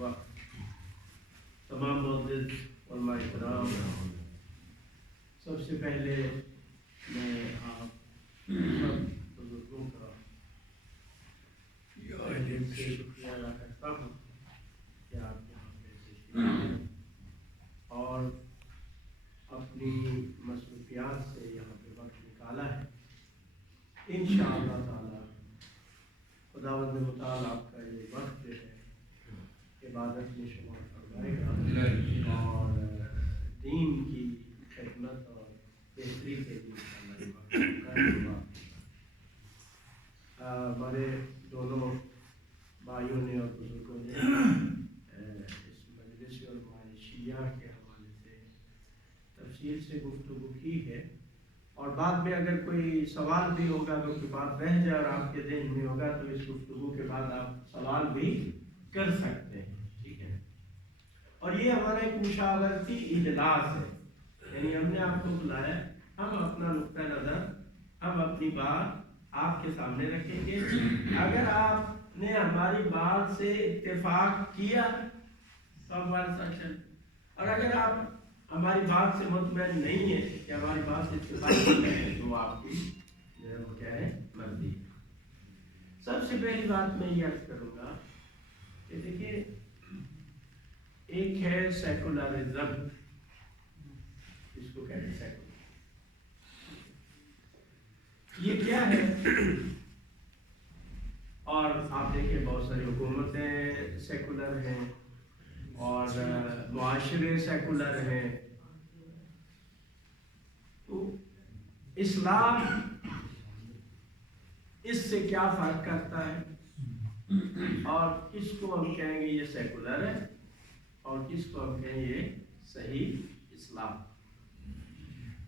وقت تمام معزز علماء کرام، سب سے پہلے میں آپ سب بزرگوں کا شکریہ ادا کرتا ہوں کہ آپ یہاں پہ تشریف لائے اور اپنی مصروفیات سے یہاں پہ وقت نکالا ہے۔ انشاءاللہ تعالی خداوند متعال آپ کا یہ وقت جو ہے عبادت میں شمار فرمائے گا اور دین کی خدمت اور بہتری کے لیے ہمارے دونوں بھائیوں نے اور بزرگوں نے اس مجلس اور معاشیہ کے حوالے سے تفصیل سے گفتگو کی ہے، اور بعد میں اگر کوئی سوال بھی ہوگا تو کوئی بات رہ جائے اور آپ کے ذہن میں ہوگا تو اس گفتگو کے بعد آپ سوال بھی کر سکتے ہیں، ٹھیک ہے۔ اور یہ ہمارا ایک مشاورتی اجلاس ہے، یعنی ہم نے آپ کو بلایا، ہم اپنا نقطہ نظر، ہم اپنی بات آپ کے سامنے رکھیں گے۔ اگر آپ نے ہماری بات سے اتفاق کیا تو ہمارے ساتھ چل، اور اگر آپ ہماری بات سے مطمئن نہیں ہے کہ ہماری بات سے اتفاق نہیں ہے تو آپ کی جو ہے وہ کیا ہے مرضی۔ سب سے پہلی بات میں یہ عرض کروں گا کہ دیکھیے، ایک ہے سیکولرزم، اس کو کہتے ہیں سیکولر، یہ کیا ہے؟ اور آپ دیکھیں بہت ساری حکومتیں سیکولر ہیں اور معاشرے سیکولر ہیں، تو اسلام اس سے کیا فرق کرتا ہے اور کس کو ہم کہیں گے یہ سیکولر ہے اور کس کو ہم کہیں یہ صحیح اسلام؟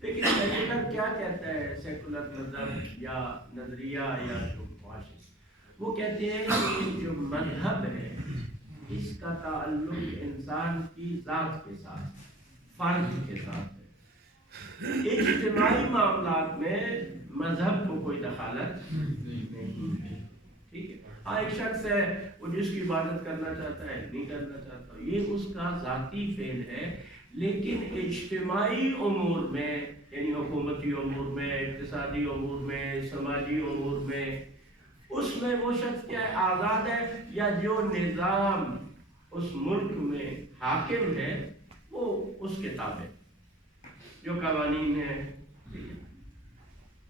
لیکن سیکولر کیا کہتا ہے؟ سیکولر نظر یا نظریہ یا جو معاشرے، وہ کہتے ہیں کہ جو مذہب ہے اس کا تعلق انسان کی ذات کے ساتھ، فرد کے ساتھ ہے۔ اجتماعی معاملات میں مذہب کو کوئی دخالت نہیں ہے، ٹھیک ہے۔ ہاں، ایک شخص ہے وہ جس کی عبادت کرنا چاہتا ہے نہیں کرنا چاہتا، یہ اس کا ذاتی فعل ہے، لیکن اجتماعی امور میں یعنی حکومتی امور میں، اقتصادی امور میں، سماجی امور میں، اس میں وہ شخص کیا ہے؟ آزاد ہے، یا جو نظام اس ملک میں حاکم ہے وہ اس کے تابع، جو قوانین ہیں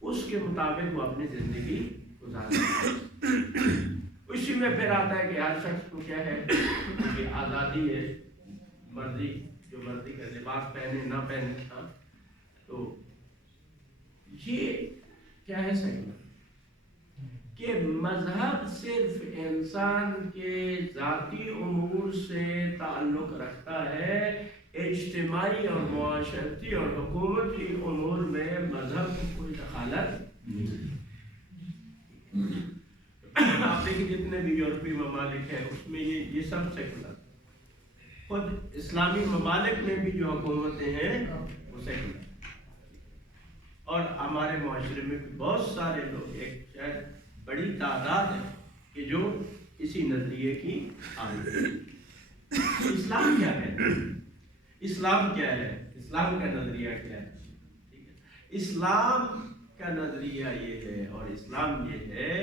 اس کے مطابق وہ اپنی زندگی گزارتا ہے۔ اسی میں پھر آتا ہے کہ ہر شخص کو کیا ہے کہ آزادی ہے، مرضی جو مرضی کا لباس پہنے نہ پہنے، تو یہ کیا ہے سیکولر؟ کہ مذہب صرف انسان کے ذاتی امور سے تعلق رکھتا ہے، اجتماعی اور معاشرتی اور حکومتی امور میں مذہب کو کوئی دخالت نہیں۔ آپ دیکھیں جتنے بھی یورپی ممالک ہیں اس میں یہ سب سیکولر، خود اسلامی ممالک میں بھی جو حکومتیں ہیں وہ سیکولر، اور ہمارے معاشرے میں بھی بہت سارے لوگ، ایک شاید بڑی تعداد ہے کہ جو اسی نظریے کی حامل ہے۔ اسلام کیا ہے؟ اسلام کیا ہے؟ اسلام کا نظریہ کیا ہے؟ ٹھیک ہے، اسلام کا نظریہ یہ ہے اور اسلام یہ ہے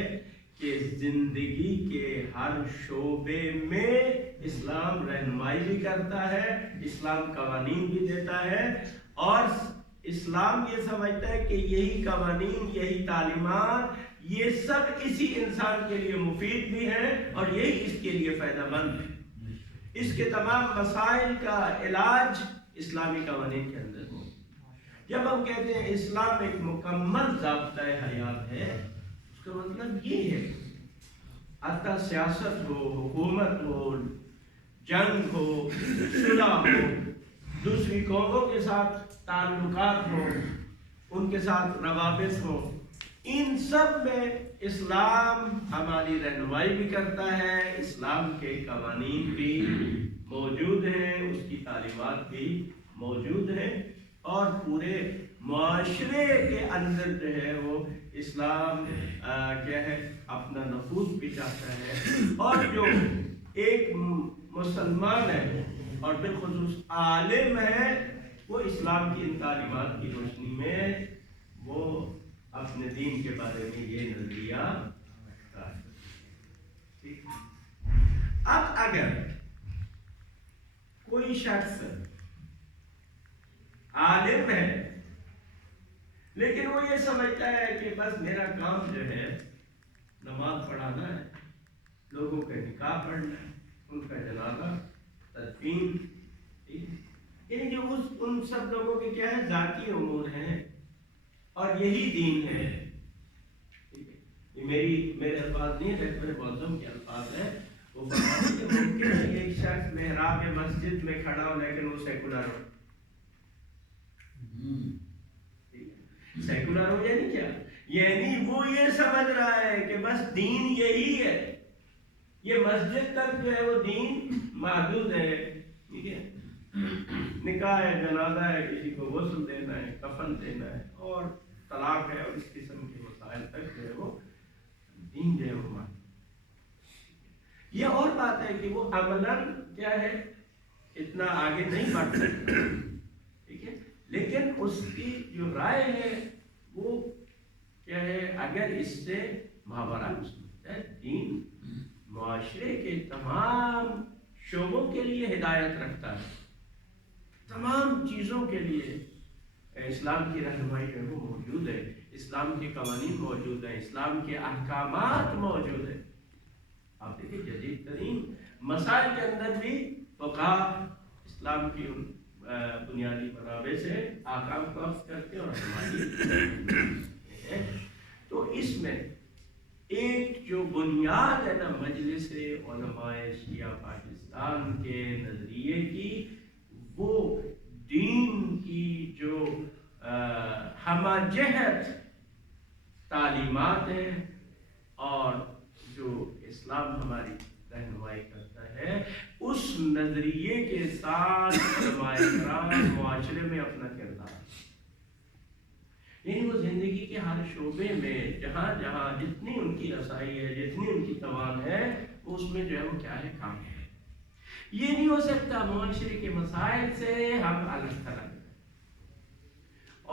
کہ زندگی کے ہر شعبے میں اسلام رہنمائی بھی کرتا ہے، اسلام قوانین بھی دیتا ہے، اور اسلام یہ سمجھتا ہے کہ یہی قوانین، یہی تعلیمات، یہ سب اسی انسان کے لیے مفید بھی ہیں اور یہی اس کے لیے فائدہ مند ہے۔ اس کے تمام مسائل کا علاج اسلامی قوانین کے اندر ہو۔ جب ہم کہتے ہیں اسلام ایک مکمل ضابطۂ حیات ہے، اس کا مطلب یہ ہے حتی سیاست ہو، حکومت ہو، جنگ ہو، صلح ہو، دوسری قوموں کے ساتھ تعلقات ہوں، ان کے ساتھ روابط ہوں، ان سب میں اسلام ہماری رہنمائی بھی کرتا ہے، اسلام کے قوانین بھی موجود ہیں، اس کی تعلیمات بھی موجود ہیں، اور پورے معاشرے کے اندر جو ہے وہ اسلام کیا ہے اپنا نفوذ بھی چاہتا ہے، اور جو ایک مسلمان ہے اور بالخصوص عالم ہے، وہ اسلام کی ان تعلیمات کی روشنی میں وہ اپنے دین کے بارے میں یہ نظریہ رکھتا ہے۔ اب اگر کوئی شخص عالم ہے لیکن وہ یہ سمجھتا ہے کہ بس میرا کام جو ہے نماز پڑھانا ہے، لوگوں کا نکاح پڑھنا ہے، ان کا جنازہ تدفین، یعنی جو ان سب لوگوں کے کیا ہے ذاتی امور ہیں اور یہی دین ہے۔ یہ میرے الفاظ نہیں ہے، میرے معظم کے الفاظ ہیں۔ وہ ممکن ہے ایک شخص محراب مسجد میں کھڑا ہو لیکن وہ سیکولر ہو۔ سیکولر ہو یعنی کیا؟ یعنی وہ یہ سمجھ رہا ہے کہ بس دین یہی ہے، یہ مسجد تک جو ہے وہ دین محدود ہے، ٹھیک ہے، نکاح ہے، جنازہ ہے، کسی کو غسل دینا ہے، کفن دینا ہے اور طلاق ہے اور اس قسم کے مسائل تک جو ہے وہ دین جو ہے وہ محدود۔ یہ اور بات ہے کہ وہ عملاً کیا ہے اتنا آگے نہیں بڑھ سکتا، ٹھیک ہے، لیکن اس کی جو رائے ہے وہ کیا ہے، اگر اس سے ماورا دین معاشرے کے تمام شعبوں کے لیے ہدایت رکھتا ہے، تمام چیزوں کے لیے اسلام کی رہنمائی جو ہے وہ موجود ہے، اسلام کے قوانین موجود ہیں، اسلام کے احکامات موجود ہیں۔ آپ دیکھیں جدید ترین مسائل کے اندر بھی فقہاء اسلام کی بنیادی منابع سے احکام کو اخذ کرتے ہیں اور ہماری تو اس میں ایک جو بنیاد ہے نا مجلس علماء شیعہ پاکستان کے نظریے کی، وہ دین کی جو ہمہ جہت تعلیمات ہیں اور جو اسلام ہماری رہنمائی کرتا ہے، اس نظریے کے ساتھ علماء کرام معاشرے میں اپنا کردار، یعنی وہ زندگی کے ہر شعبے میں جہاں جہاں جتنی ان کی رسائی ہے، جتنی ان کی توان ہے، اس میں جو ہے وہ کیا ہے کام ہے۔ یہ نہیں ہو سکتا معاشرے کے مسائل سے ہم الگ تھلگ ہیں۔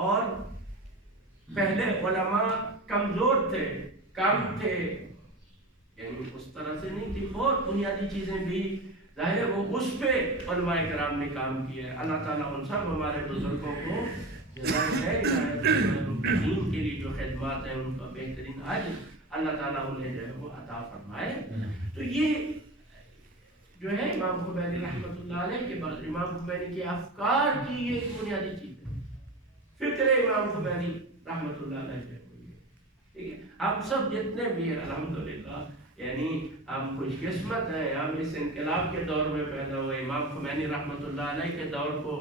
اور پہلے علماء کمزور تھے، کم تھے، یعنی اس طرح سے نہیں تھی، بہت بنیادی چیزیں بھی ظاہر ہے وہ اس پہ علماء کرام نے کام کیا ہے۔ اللہ تعالیٰ ان سب ہمارے بزرگوں کو دین کے لیے جو خدمات ہیں ان کا بہترین اجر اللہ تعالیٰ انہیں جو ہے وہ عطا فرمائے۔ تو یہ جو ہے امام خمینی رحمۃ اللہ علیہ کے بعد امام خمینی کے افکار کی یہ ایک بنیادی چیز ہے، فکر امام خمینی رحمۃ اللہ علیہ ہے، ٹھیک ہے۔ ہم سب جتنے بھی ہیں الحمدللہ، یعنی ہم خوش قسمت ہیں، ہم اس انقلاب کے دور میں پیدا ہوئے، امام خمینی رحمۃ اللہ علیہ کے دور کو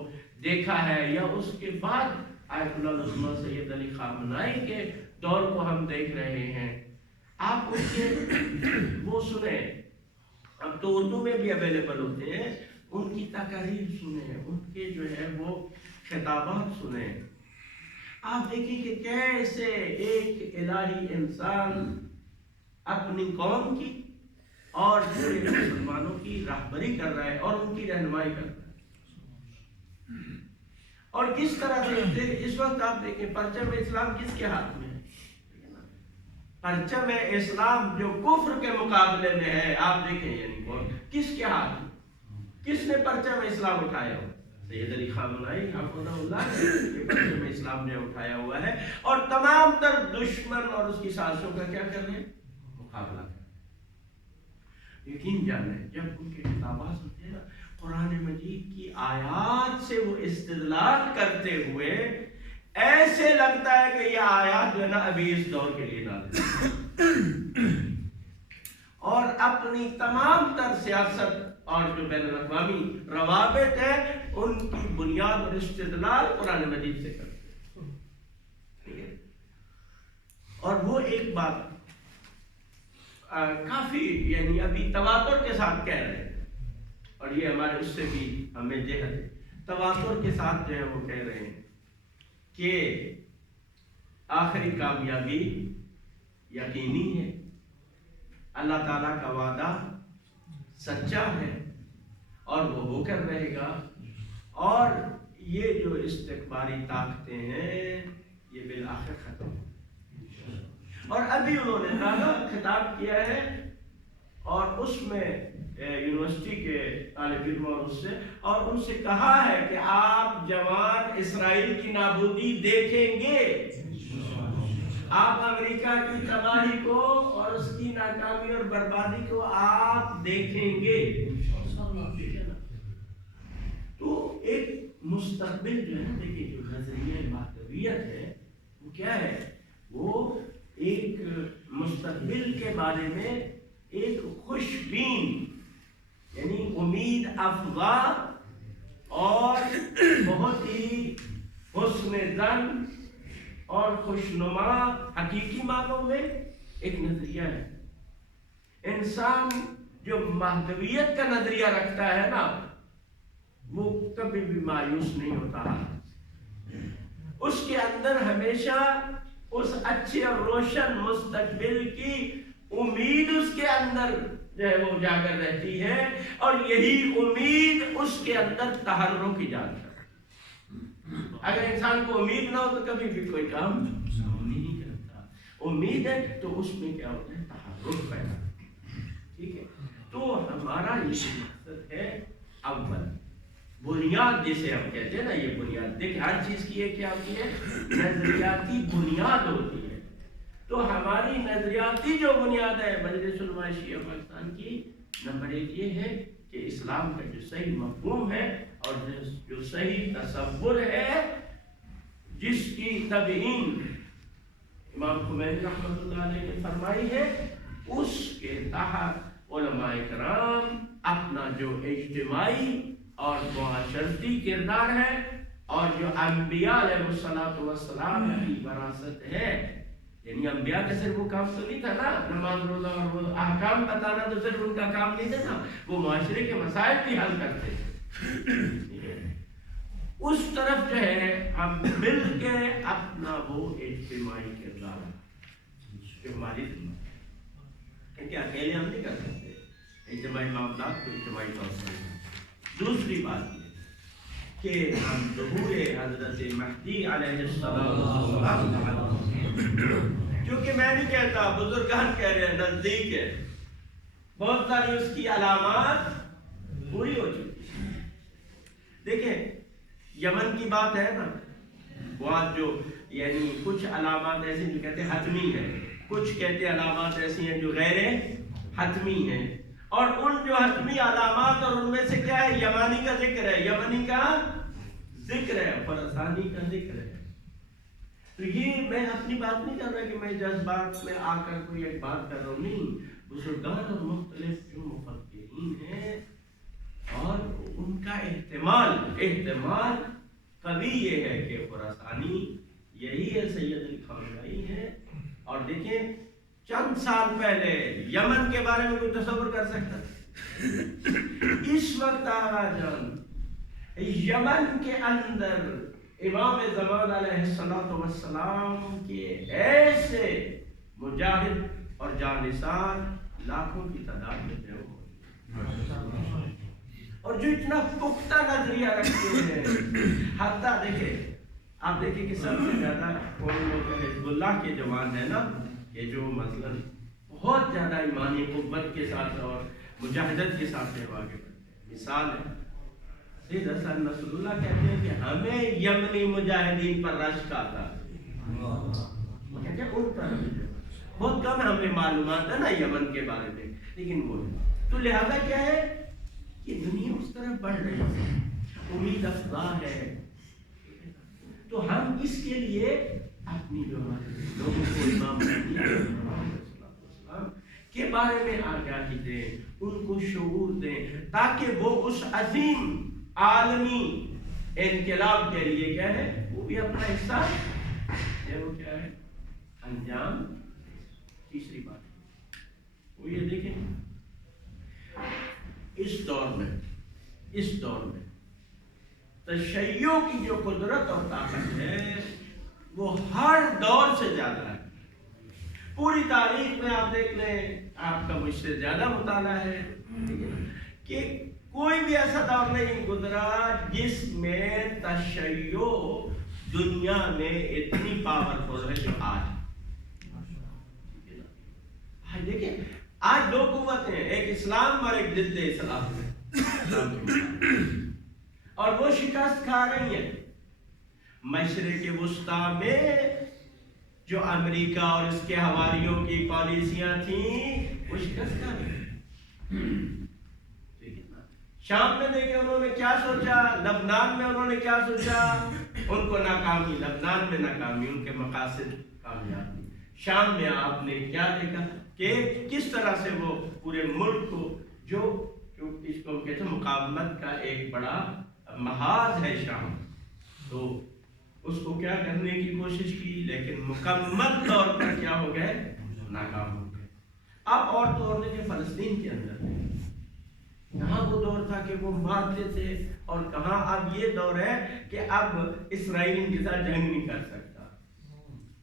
دیکھا ہے، یا اس کے بعد آیت اللہ العظمیٰ سید علی خامنائی کے دور کو ہم دیکھ رہے ہیں۔ آپ ان کے وہ سنیں، اب تو اردو میں بھی اویلیبل ہوتے ہیں، ان کی تقاریر سنیں، ان کے جو ہے وہ خطابات سنیں۔ آپ دیکھیں کہ کیسے ایک الہی انسان اپنی قوم کی اور پورے مسلمانوں کی رہبری کر رہا ہے اور ان کی رہنمائی کر رہا ہے، اور کس طرح سے اس وقت آپ دیکھیں پرچم اسلام کس کے ہاتھ میں ہے؟ پرچم اسلام جو کفر کے مقابلے میں ہے، آپ دیکھیں یعنی کس کے ہاتھ میں، کس نے پرچم اسلام اٹھایا ہوا؟ سید علی خامنائی حفظہ اللہ نے پرچم اسلام نے اٹھایا ہوا ہے، اور تمام تر دشمن اور اس کی سازشوں کا کیا کر رہے ہیں؟ مقابلہ کر رہے ہیں۔ یقین جانیں جب ان کے خطابات ہوتے ہیں نا، قرآن مجید کی آیات سے وہ استدلال کرتے ہوئے ایسے لگتا ہے کہ یہ آیات جو ہے نا ابھی اس دور کے لیے نازل، اور اپنی تمام تر سیاست اور جو بین الاقوامی روابط ہے ان کی بنیاد اور استدلال قرآن مجید سے کرتے ہیں۔ اور وہ ایک بات کافی یعنی ابھی تواتر کے ساتھ کہہ رہے ہیں، اور یہ ہمارے اس سے بھی ہمیں جہت ہے، تواتر کے ساتھ جو ہے وہ کہہ رہے ہیں کہ آخری کامیابی یقینی ہے، اللہ تعالیٰ کا وعدہ سچا ہے اور وہ ہو کر رہے گا، اور یہ جو استکباری طاقتیں ہیں یہ بالآخر ختم ہو۔ اور ابھی انہوں نے تازہ خطاب کیا ہے، اور اس میں یونیورسٹی کے طالب علم اور ان سے کہا ہے کہ آپ جوان اسرائیل کی نابودی دیکھیں گے، آپ امریکہ کی تباہی کو اور اس کی ناکامی اور بربادی کو آپ دیکھیں گے۔ تو ایک مستقبل جو ہے، دیکھیں جو نظریہ مہدویت ہے وہ کیا ہے، وہ ایک مستقبل کے بارے میں ایک خوش بین، یعنی امید افزا اور بہت ہی حسن ظن اور خوشنما حقیقی معنوں میں ایک نظریہ ہے۔ انسان جو مہدویت کا نظریہ رکھتا ہے نا، وہ کبھی بھی مایوس نہیں ہوتا، اس کے اندر ہمیشہ اس اچھے اور روشن مستقبل کی امید اس کے اندر جو ہے وہ اجاگر رہتی ہے، اور یہی امید اس کے اندر تحرک ایجاد کرتی ہے۔ اگر انسان کو امید نہ ہو تو کبھی بھی کوئی کام نہیں کرتا، امید ہے تو اس میں کیا ہوتا ہے، تحرک پیدا ہوتا ہے۔ ٹھیک ہے، تو ہمارا یہ مقصد ہے اول بنیاد، جسے ہم کہتے ہیں نا، یہ بنیاد دیکھ ہر چیز کی ہے، کیا ہوتی ہے، نظریاتی بنیاد ہوتی ہے۔ تو ہماری نظریاتی جو بنیاد ہے مجلس علماء شیعہ پاکستان کی، نمبر ایک یہ ہے کہ اسلام کا جو صحیح مفہوم ہے اور جو صحیح تصور ہے، جس کی تبیین امام خمینی رحمۃ اللہ علیہ نے فرمائی ہے، اس کے تحت علماء کرام اپنا جو اجتماعی اور معاشرتی کردار ہے، اور جو انبیاء علیہ السلام کی وراثت ہے، یعنی انبیاء کا صرف وہ کام تو نہیں تھا نا، نماز روزہ اور وہ احکام بتانا تو صرف ان کا کام نہیں تھا نا، وہ معاشرے کے مسائل بھی حل کرتے تھے۔ اس طرف جو ہے ہم مل کے اپنا وہ اجتماعی کردار جو ہماری کہ اکیلے ہم نہیں کر سکتے اجتماعی معاملات کو اجتماعی طور پر۔ دوسری بات یہ کہ ہم ظہور حضرت مہدی علیہ السلام، کیونکہ میں نہیں کہتا، بزرگان کہہ رہے ہیں نزدیک ہے، بہت ساری اس کی علامات پوری ہو چکی ہیں۔ دیکھیں یمن کی بات ہے نا، بہت جو یعنی کچھ علامات ایسی جو کہتے ہیں حتمی ہے، کچھ کہتے ہیں علامات ایسی ہیں جو غیر حتمی ہیں، اور ان جو حتمی علامات اور ان میں سے کیا ہے، یمانی کا ذکر ہے، یمنی کا ذکر ہے، خراسانی کا ذکر ہے۔ تو یہ میں اپنی بات نہیں کر رہا کہ میں جذبات میں آ کر کوئی ایک بات کر رہا ہوں، نہیں، بزرگان اور مختلف جو مفکرین ہیں اور ان کا احتمال قوی یہ ہے کہ خراسانی یہی ہے، سید علی خامنہئی ہے۔ اور دیکھیں چند سال پہلے یمن کے بارے میں کوئی تصور کر سکتا ہے؟ اس وقت آغا جان یمن کے اندر امام زمان علیہ السلام کے ایسے مجاہد اور جانثار لاکھوں کی تعداد میں تھے، اور جو اتنا پختہ نظریہ رکھتے ہیں، حتیٰ دیکھیں آپ دیکھیں کہ سب سے زیادہ حزب اللہ کے جوان ہیں نا، یہ جو مثلا بہت زیادہ ایمانی قوت کے ساتھ اور مجاہدت کے ساتھ آگے بڑھتے ہیں۔ مثال ہے سید حسن نصر اللہ کہتے ہیں کہ ہمیں یمنی مجاہدین پر رشک آتا ہے، کہتے ہیں ان پر بہت کم ہمیں معلومات ہے نا یمن کے بارے میں، لیکن وہ تو لہذا کیا ہے کہ دنیا اس طرف بڑھ رہی ہے، امید افزا ہے۔ تو ہم اس کے لیے اپنی جو لوگوں کو امام مہدی علیہ السلام کے بارے میں آگاہی دیں، ان کو شعور دیں، تاکہ وہ اس عظیم عالمی انقلاب کے لیے کیا ہے وہ بھی اپنا حصہ ہے، وہ کیا ہے انجام۔ تیسری بات وہ یہ دیکھیں اس دور میں تشیع کی جو قدرت اور طاقت ہے وہ ہر دور سے زیادہ ہے۔ پوری تاریخ میں آپ دیکھ لیں، آپ کا مجھ سے زیادہ مطالعہ ہے، کہ کوئی بھی ایسا دور نہیں گزرا جس میں تشیع دنیا میں اتنی پاورفل ہے جو آج دیکھیں، آج دو قوتیں ہیں، ایک اسلام اور ایک ضد اسلام ہے، اور وہ شکست کھا رہی ہیں۔ مشرق وسطیٰ میں جو امریکہ اور اس کے حواریوں کی پالیسیاں تھیں وہ شکست کھا رہی ہیں۔ شام میں دیکھیں انہوں نے کیا سوچا، لبنان میں انہوں نے کیا سوچا، ان کو ناکامی، لبنان میں ناکامی، ان کے مقاصد کامیابی۔ شام میں آپ نے کیا دیکھا کہ کس طرح سے وہ پورے ملک کو جو اس کو کہتے ہیں مقاومت کا ایک بڑا محاذ ہے شام، تو اس کو کیا کرنے کی کوشش کی، لیکن مکمل طور پر کیا ہو گئے، ناکام ہو گئے۔ اب اور دور دیکھیں فلسطین کے اندر، کہاں وہ دور تھا کہ وہ مارتے تھے، اور کہاں اب یہ دور ہے کہ اب اسرائیل ان کے ساتھ جنگ نہیں کر سکتے۔